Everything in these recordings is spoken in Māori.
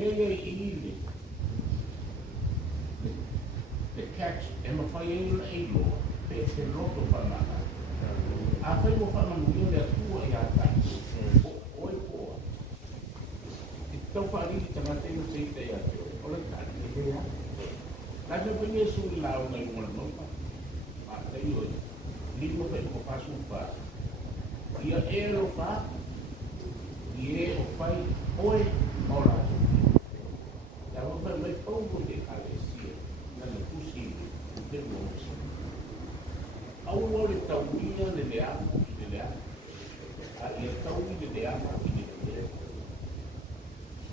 Le i the catch e mawhai e la e loa pe te roto whanaka a whai mo whanamuia le atua i a tai oi poa i tau whaariki tangata ino se te i a te o le tani la me pene su i lao ngai mo le nopa a te oi li mo whai mo pasu wha ia e lo wha i e o whai oe o la ya lo whai mai pau mo te kalesia na le kusi te mosa au o le tauia le lea i le lea a le taui le lea i le lea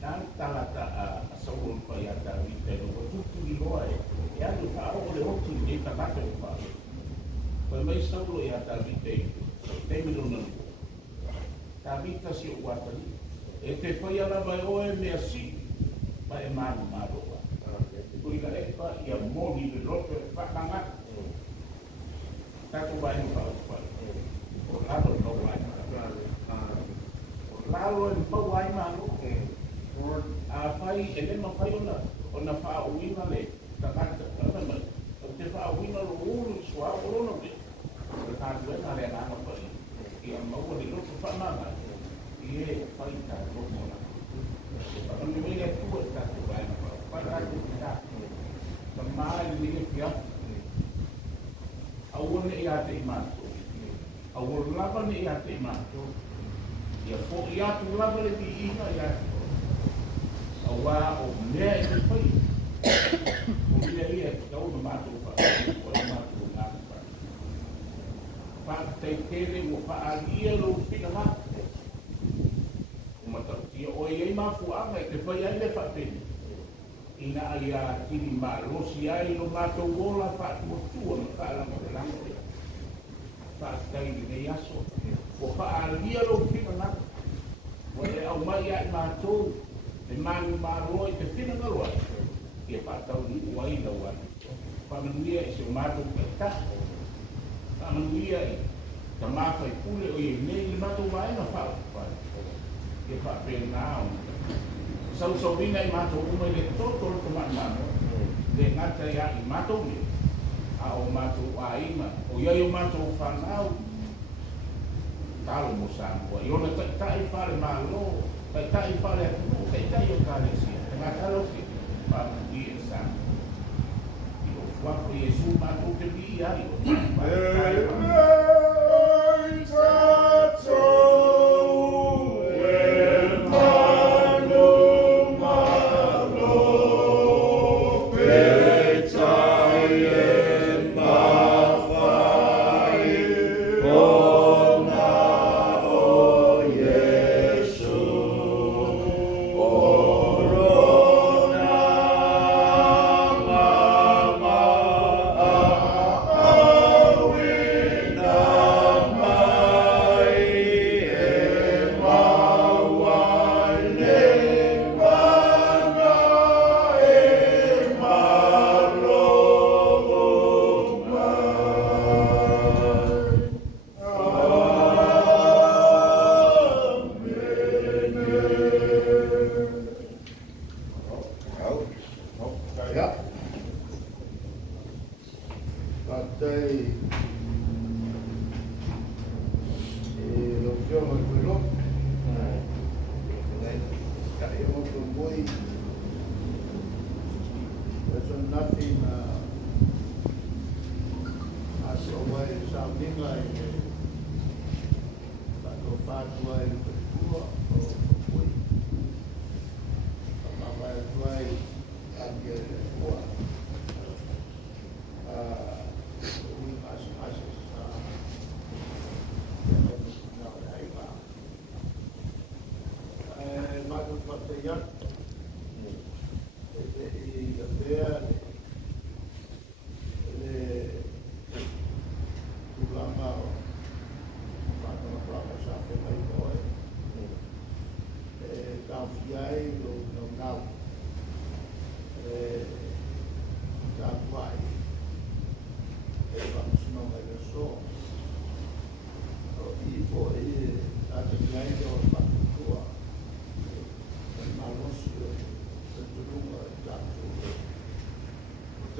nan tangata a sauro whai a ta rita no wa tutu i loa e anu whao o le hotu i ta kata o whao whai mai sauro i a ta rita i te mino nanu ta rita si o watani e te whai ala mai oe mea si ma e manu maroa koi la epa ia moni le roto e whakanga tato vai no pau pai o lado no vai o lado e pau vai mano o a fai e le mafai ona fa uina le takata ama o te fa uina lo ulu sua o no be ka duena le na ma pai ia mau le roto fa mama ie fai ta lo mona o ni me le tu ta vai no pau para ta mai ni ke awone ia te imato awone lava ne ia te imato ia fo ia tu lava le di ina ia awa o mea e te whai o mea ia te kau na mato wha o na mato o ngātu wha wha te tere o wha alia lo whina ma o matau tia o iei mafu anga e te whai ai le wha pene ina ai a tini ma rosi ai no mato wola fa tua ma fa la mo la mo fa tai ni aso o fa alia lo fina na o le au mai ai mato e manu ma roi te fina na roi e fa tau ni wai da wa fa manuia e se mato pe ta fa manuia e ta ma fa i pule o i nei mato mai na fa e fa pe na sau sau vina i mato uma i le toto o te mano le ngata ia i mato me a o mato a ima o iai o mato whanau talo mo sangua i ona tai whare malo tai whare atu tai o kalesia te ngata lo ke whamuki e sangua i o whafu Jesu mato te vi ai o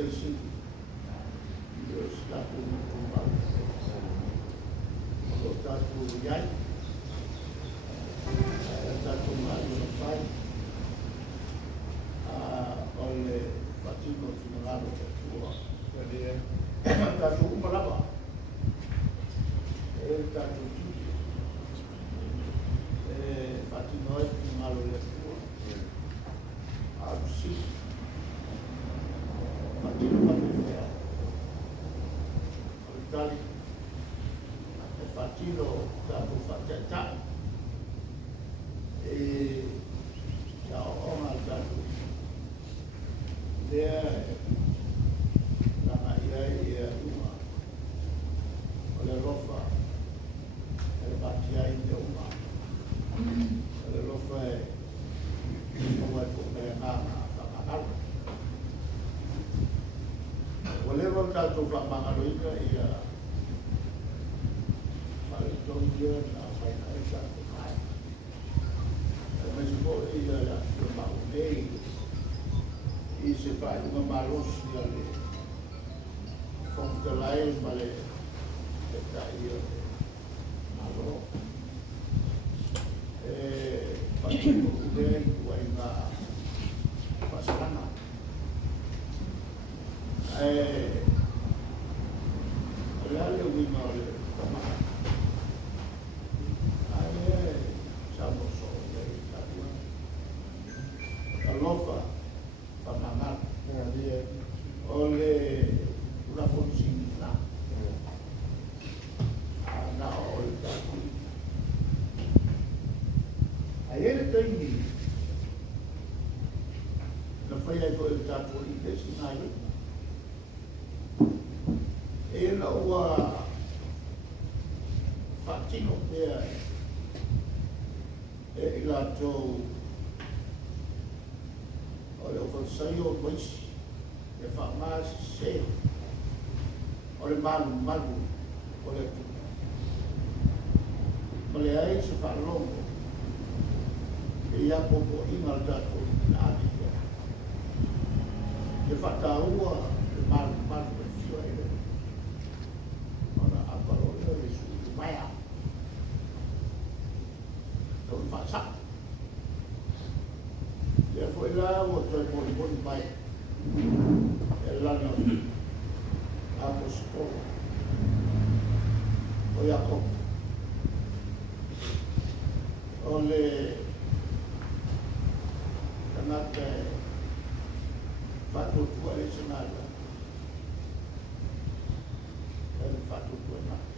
Tesi Dios tapu tumbal Kalau tapu yai Tapu malu sampai Oleh Patino Finalado Ketua jadi tapu umalaba tapu tuju Patino Finalado Ketua Absi Patino Patino Kali Patino tapu fatata ya orang tapu dia nama ia rumah oleh Rofa oleh Batia ini rumah oleh Rofa rumah tu memang tak oleh Rofa tu memang ada ia malu dia nak main aisyah tu kai macam ia lah rumah ini e se faz uma maroça ali como que lá é vale está aí alô pastor o bem vai na pasana lá eu vi na hora estamos só a lofa Pamamat oleh una fonsina na oleh tadi ayer tadi na foi aí foi o tato desse naio ele o fatino ele atou olha o saiu mais é famoso cheio olha malu olha tudo olha aí se falou e a pouco inal da tudo nada de fato a rua malu fio aí olha a palavra isso vai a então passa dia foi lá, outro bom pai. Ela não apostou. O Jacob. Olha, canata fatu tua lesionada. Ele fatu tua nada.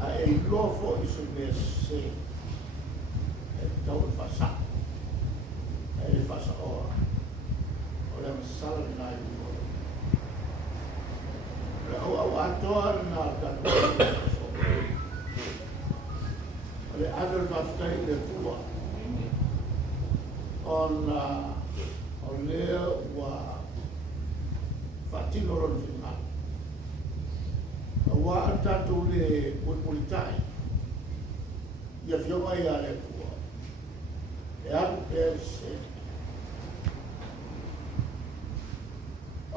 A ele lofo isso mesmo. Então ele faz a hora, olha o sal na o ator na olha a ver vai ter de tua olha o fatino no final o atato le politai ia fioma ia le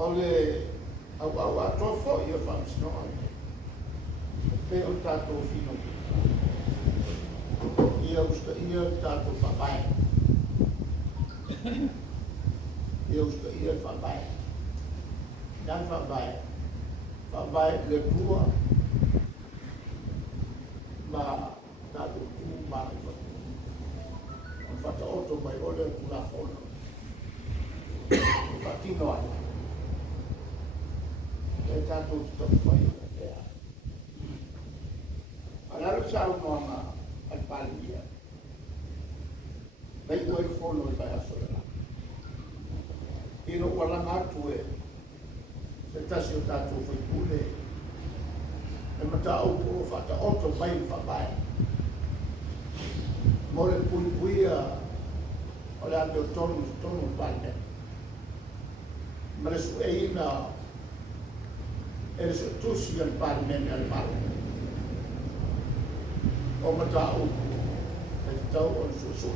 olha a trofo io fams no pe o tato fino io tato papai io papai dan papai le tua ma tato tu ma fatto otto mai olha una foto fatino è tanto tutto poi allora c'è un uomo al palio dai due fono il paese e non guarda martue se tassi ho dato foi pure e ma ho fatto otto mai fa mai mole puia olha do tono palme mas aí na eles todos iam palme al mal o matau então o susu